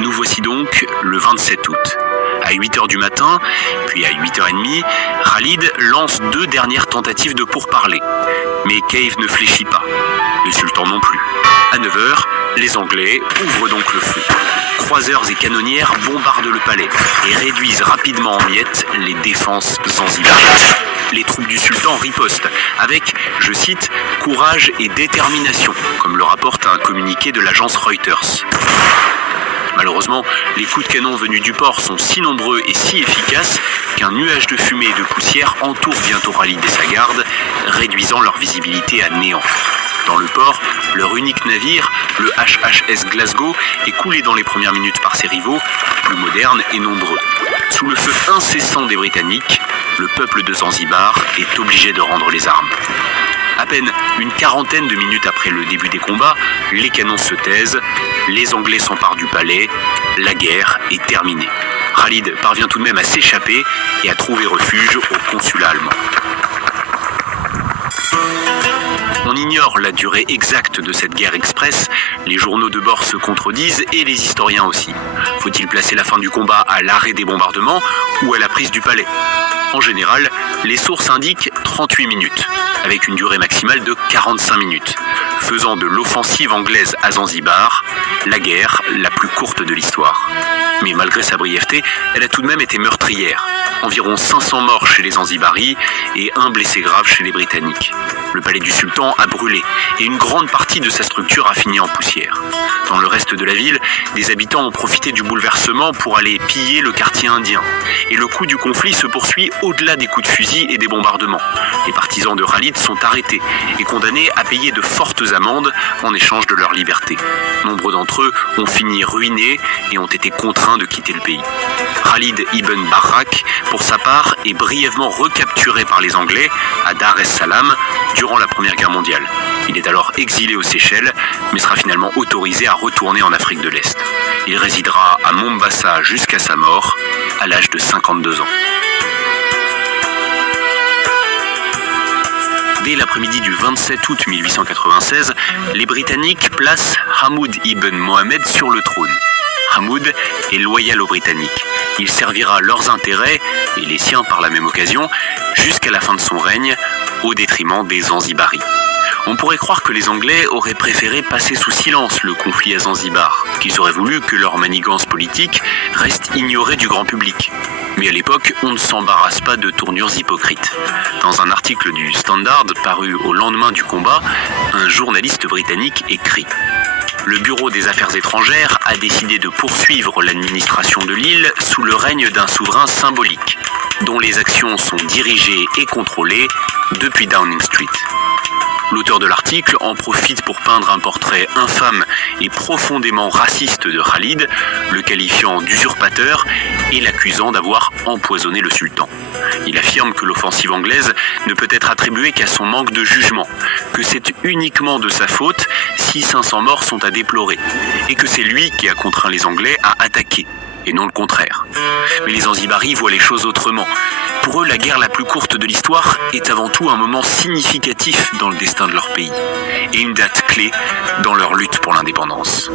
Nous voici donc le 27 août. À 8h du matin, puis à 8h30, Khalid lance 2 dernières tentatives de pourparlers. Mais Cave ne fléchit pas. Le sultan non plus. À 9h, les Anglais ouvrent donc le feu. Croiseurs et canonnières bombardent le palais et réduisent rapidement en miettes les défenses zanzibariennes. Les troupes du sultan ripostent avec, je cite, « courage et détermination », comme le rapporte un communiqué de l'agence Reuters. Malheureusement, les coups de canon venus du port sont si nombreux et si efficaces qu'un nuage de fumée et de poussière entoure bientôt Khalid et sa garde, réduisant leur visibilité à néant. Dans le port, leur unique navire, le HHS Glasgow, est coulé dans les premières minutes par ses rivaux, plus modernes et nombreux. Sous le feu incessant des Britanniques, le peuple de Zanzibar est obligé de rendre les armes. À peine une quarantaine de minutes après le début des combats, les canons se taisent, les Anglais s'emparent du palais, la guerre est terminée. Khalid parvient tout de même à s'échapper et à trouver refuge au consulat allemand. On ignore la durée exacte de cette guerre express, les journaux de bord se contredisent et les historiens aussi. Faut-il placer la fin du combat à l'arrêt des bombardements ou à la prise du palais ? En général, les sources indiquent 38 minutes, avec une durée maximale de 45 minutes, faisant de l'offensive anglaise à Zanzibar la guerre la plus courte de l'histoire. Mais malgré sa brièveté, elle a tout de même été meurtrière. Environ 500 morts chez les Zanzibaris et 1 blessé grave chez les Britanniques. Le palais du sultan a brûlé et une grande partie de sa structure a fini en poussière. Dans le reste de la ville, des habitants ont profité du bouleversement pour aller piller le quartier indien. Et le coût du conflit se poursuit au-delà des coups de fusil et des bombardements. Les partisans de Khalid sont arrêtés et condamnés à payer de fortes amendes en échange de leur liberté. Nombre d'entre eux ont fini ruinés et ont été contraints de quitter le pays. Khalid ibn Barrak, pour sa part, est brièvement recapturé par les Anglais à Dar es Salaam durant la Première Guerre mondiale. Il est alors exilé aux Seychelles, mais sera finalement autorisé à retourner en Afrique de l'Est. Il résidera à Mombasa jusqu'à sa mort, à l'âge de 52 ans. Dès l'après-midi du 27 août 1896, les Britanniques placent Hamoud ibn Mohammed sur le trône. Hamoud est loyal aux Britanniques. Il servira leurs intérêts, et les siens par la même occasion, jusqu'à la fin de son règne, au détriment des Zanzibaris. On pourrait croire que les Anglais auraient préféré passer sous silence le conflit à Zanzibar, qu'ils auraient voulu que leur manigance politique reste ignorée du grand public. Mais à l'époque, on ne s'embarrasse pas de tournures hypocrites. Dans un article du Standard paru au lendemain du combat, un journaliste britannique écrit « Le Bureau des Affaires étrangères a décidé de poursuivre l'administration de l'île sous le règne d'un souverain symbolique, dont les actions sont dirigées et contrôlées depuis Downing Street. » L'auteur de l'article en profite pour peindre un portrait infâme et profondément raciste de Khalid, le qualifiant d'usurpateur et l'accusant d'avoir empoisonné le sultan. Il affirme que l'offensive anglaise ne peut être attribuée qu'à son manque de jugement, que c'est uniquement de sa faute si 500 morts sont à déplorer, et que c'est lui qui a contraint les Anglais à attaquer, et non le contraire. Mais les Zanzibaris voient les choses autrement. Pour eux, la guerre la plus courte de l'histoire est avant tout un moment significatif dans le destin de leur pays, et une date clé dans leur lutte pour l'indépendance.